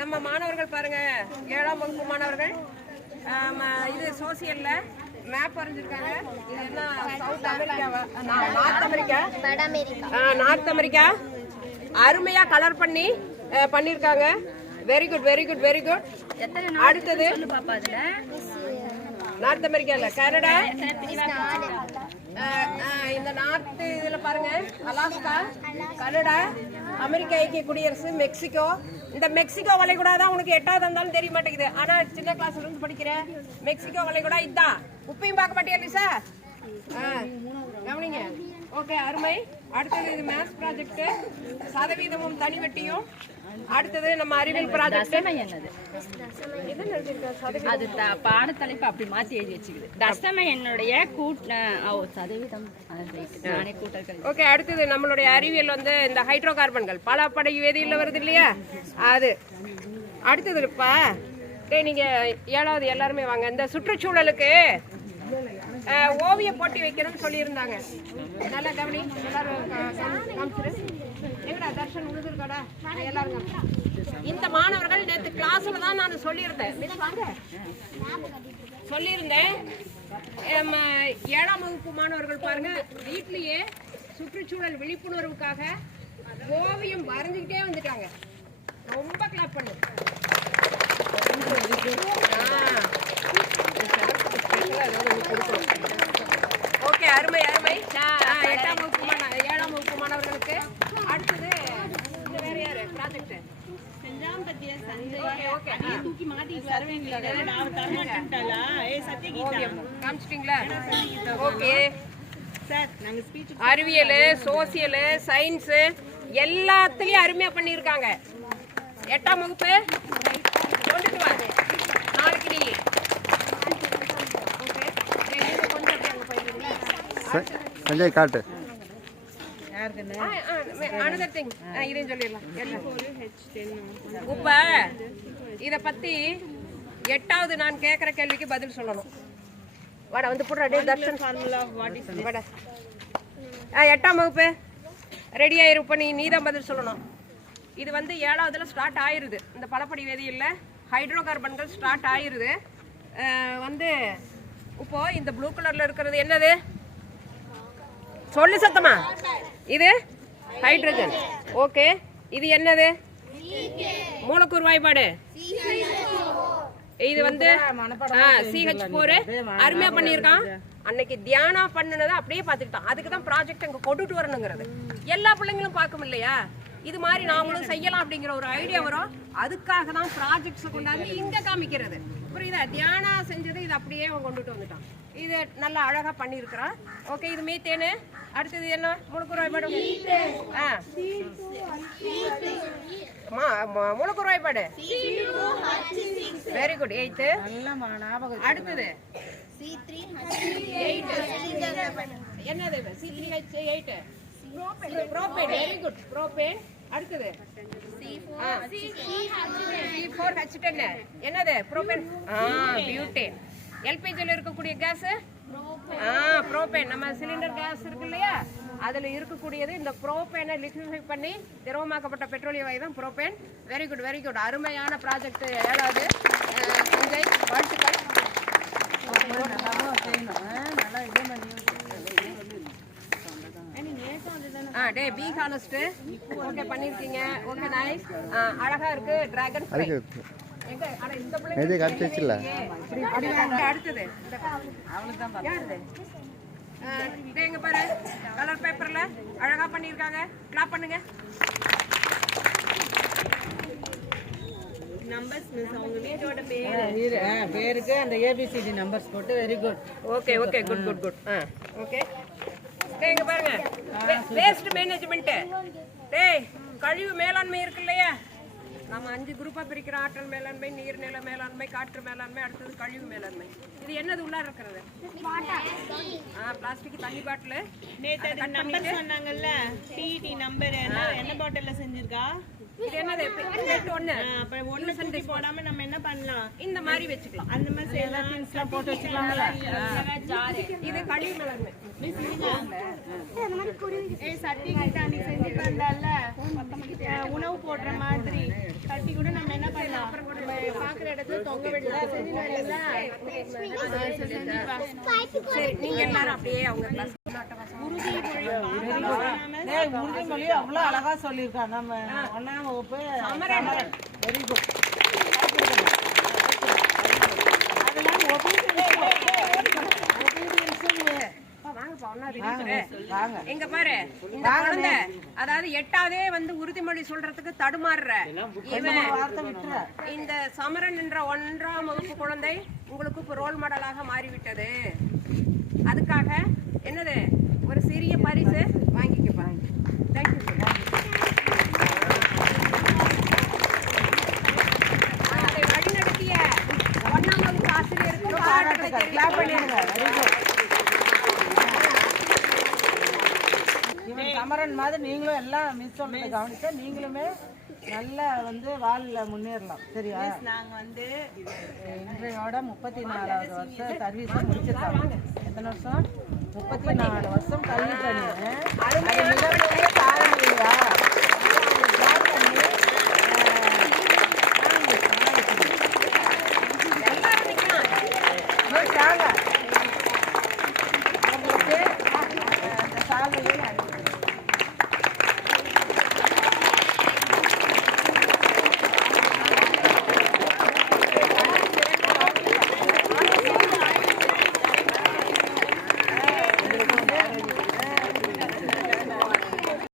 நம்ம மாணவர்கள் பாருங்க, 7ஆம் வகுப்பு மாணவர்கள் இது சோசியல்ல மேப் வரைஞ்சிருக்காங்க. இது என்ன சவுத் அமெரிக்காவா, நார்த் அமெரிக்கா, நார்த் அமெரிக்கா. அருமையா கலர் பண்ணிருக்காங்க. Very good very good very good. அடுத்தது நார்த் அமெரிக்கா இல்ல, கனடா. இந்த நார்த் இதுல பாருங்க, அலாஸ்கா, கனடா, அமெரிக்க ஐக்கிய குடியரசு, மெக்சிகோ. இந்த மெக்சிகோ வளைகுடா தான் உனக்கு 8வது இருந்தாலும் தெரிய மாட்டேங்குது. ஆனா சின்ன கிளாஸ்ல இருந்து படிக்கிற மெக்சிகோ வளைகுடா இதுதான். உப்பையும் பார்க்க மாட்டேன் லிசா, கவனிங்க. ஓகே, அருமை. அடுத்தது இது மேத்ஸ் ப்ராஜெக்ட், சதவீதமும் தனி வெட்டியும். அடுத்தது நம்ம அறிவியல் ப்ராஜெக்ட். அது பாடத்தலைப்பு அப்படி மாத்தி எழுதி வச்சுக்குது. தசம என்னுடைய சதவீதம். ஓகே, அடுத்தது நம்மளுடைய அறிவியல் வந்து இந்த ஹைட்ரோ கார்பன்கள் பலப்படை வேதியில வருது இல்லையா, அது. அடுத்தது இருப்பா, நீங்க 7வது எல்லாருமே வாங்க. இந்த சுற்றுச்சூழலுக்கு ஓவிய போட்டி வைக்கணும்னு சொல்லியிருந்தாங்க. நல்லா கவனி, எல்லாரும் காமிச்சிரு. எங்கடா தர்ஷன் உழுதுருக்காடா, எல்லாரும். இந்த மாணவர்கள் நேற்று கிளாஸ்ல தான் நான் சொல்லியிருந்தேன். 7ஆம் வகுப்பு மாணவர்கள் பாருங்க, வீட்லயே சுற்றுச்சூழல் விழிப்புணர்வுக்காக ஓவியம் வரைஞ்சுக்கிட்டே வந்துட்டாங்க. ரொம்ப கிளாப் பண்ணு. ஓகே, அருமை அருமை. 8ஆம் வகுப்பு மாணவர்களுக்கு. அடுத்தது வேற யாரு ப்ராஜெக்ட் அறிவியல், சோசியல், சயின்ஸ் எல்லாத்துலயும் அருமையா பண்ணிருக்காங்க. 8ஆம் வகுப்பு கொண்டுட்டு வா நாளைக்கு. நீ சஞ்சய் காட்டு. another thing இதையும் சொல்லிடலாம். இப்ப இத பத்தி 8வது நான் கேட்கிற கேள்விக்கு பதில் சொல்லணும். வாடா வந்து போடுற தர்ஷன். 8ஆம் வகுப்பு ரெடி ஆயிருப்ப நீதான் பதில் சொல்லணும். இது வந்து 7வதுல ஸ்டார்ட் ஆயிருது. இந்த பலப்படி வேதியியல்ல ஹைட்ரோ கார்பன்கள் ஸ்டார்ட் ஆயிருது. வந்து இப்போ இந்த ப்ளூ கலர்ல இருக்கிறது என்னது சொல்லு சத்தமா? இது ஹைட்ரஜன். ஓகே, இது என்னது? மூலக்கூறு வாய்ப்பாடு. இது வந்து CH4. அருமையா பண்ணியிருக்கான். அன்னைக்கு தியானம் பண்ணுனதை அப்படியே பார்த்துக்கிட்டான். அதுக்கு தான் ப்ராஜெக்ட் அங்கே கொண்டுட்டு வரணுங்கிறது. எல்லா பிள்ளைங்களும் பார்க்கும் இல்லையா, இது மாதிரி நாமளும் செய்யலாம் அப்படிங்கிற ஒரு ஐடியா வரும். அதுக்காக தான் ப்ராஜெக்ட்ஸை கொண்டாந்து இங்கே காமிக்கிறது. புரியுதா? தியானா செஞ்சது இது அப்படியே அவன் கொண்டுட்டு வந்துட்டான். இது நல்லா அழகா பண்ணியிருக்கிறான். ஓகே, இது மீத்தேனு. அடுத்தது என்ன? மூலக்கூறு வாய்ப்பாடு. மூலக்கூறு வாய்ப்பாடு. Very good. 8th. அடுத்தது என்னது? C3H8. Propane. Very good, propane. அடுத்தது C4H10. என்னது? ப்ரோபேன். பியூட்டேன். எல்பிஜியில் இருக்கக்கூடிய கேஸ் ப்ரோபேன். நம்ம சிலிண்டர் கேஸ் இருக்கு இல்லையா, அதுல இருக்கக்கூடியது இந்த ப்ரோபேனை லிக்விஃபை பண்ணி திரவமாக்கப்பட்ட பெட்ரோலிய வாயு தான் propane. Very good very good. அருமையான ப்ராஜெக்ட் 7வது. சஞ்சய், வாழ்த்துக்கள். டே பி ஹானஸ்ட். ஓகே, பண்ணிருக்கீங்க. Okay, nice. அழகா இருக்கு. Dragon fry. அடுத்தது எங்க பாரு, கலர் பேப்பர்ல அழகா பண்ணிருக்காங்க. கிளாப் பண்ணுங்க. நம்பர்ஸ் மிஸ், அவங்க வீட்டோட பேருக்கு அந்த ABCD நம்பர்ஸ் போட்டு. Very good. Okay okay, good good good. Okay, எங்க பாருங்க, வேஸ்ட் மேனேஜ்மெண்ட். டேய், கழிவு மேலாண்மை இருக்கு இல்லையா, நம்ம 5 குரூப்பா பிரிக்கிறோம். ஆற்றல் மேலாண்மை, நீர்நில மேலாண்மை, காற்று மேலாண்மை, அடுத்தது கழிவு மேலாண்மை. இது என்னது உள்ளார இருக்கிறது? பிளாஸ்டிக் தண்ணி பாட்டில். நம்பர் சொன்னாங்கல்ல, டிடி நம்பர் என்ன பாட்டில்ல செஞ்சிருக்கா? இது என்னது? ஒண்ணு. அப்ப ஒண்ணு செஞ்சு போடாம நம்ம என்ன பண்ணலாம்? இந்த மாதிரி வச்சுக்கலாம். அந்த மாதிரி எல்லா திங்ஸ்லாம் போட்டு வச்சுக்கலாம்ல. இது கழிவு மேலாண்மை. சர்டிஃபிகேட் அன்னைக்கு செஞ்சுட்டு வந்தால உணவு போடுற மாதிரி கட்டி கூட நம்ம என்ன பண்ணலாம்? பாக்குற இடத்துல தொங்க விடுறது. சரி நீங்க எல்லாரும் அப்படியே அவங்க கிளாஸ் உறுதிமொழி அவ்வளோ அழகா சொல்லியிருக்கான் நம்ம 1ஆம் வகுப்பு சமரன். Very good. அதெல்லாம் வாங்க. எங்க பாரு இந்த குழந்தை அதாவது 8ஆவதே வந்து உறுதிமொழி சொல்றதுக்கு தடுமாறுற இவன் வார்த்தை விட்டுற. இந்த சமரன் என்ற 1ஆம் வகுப்பு குழந்தை உங்களுக்கு இப்போ ரோல் மாடலாக மாறிவிட்டது. அதுக்காக என்னது ஒரு சிறிய பரிசு வாங்கிக்கப்பா. தேங்க்யூ. அதை வழிநடத்திய 1ஆம் வகுப்பு ஆசிரியருக்கு பாராட்டுகள். கிளாப் பண்ணிடுங்க. Very good. இவன் சமரன் மாதிரி நீங்களும் எல்லாம் மிஸ் சொல்றதை கவனிச்சா நீங்களுமே நல்ல வந்து வாழ்ல முன்னேறலாம். சரியா? நாங்க வந்து இன்றையோட 34வது வருஷம் சர்வீஸ் முடிச்சிருக்காங்க. எத்தனை வருஷம்? 34 வருஷம் கல்வி பணி. அது மிகப்பெரிய சாதனை இல்லையா? உங்களுக்கு அந்த சாலையை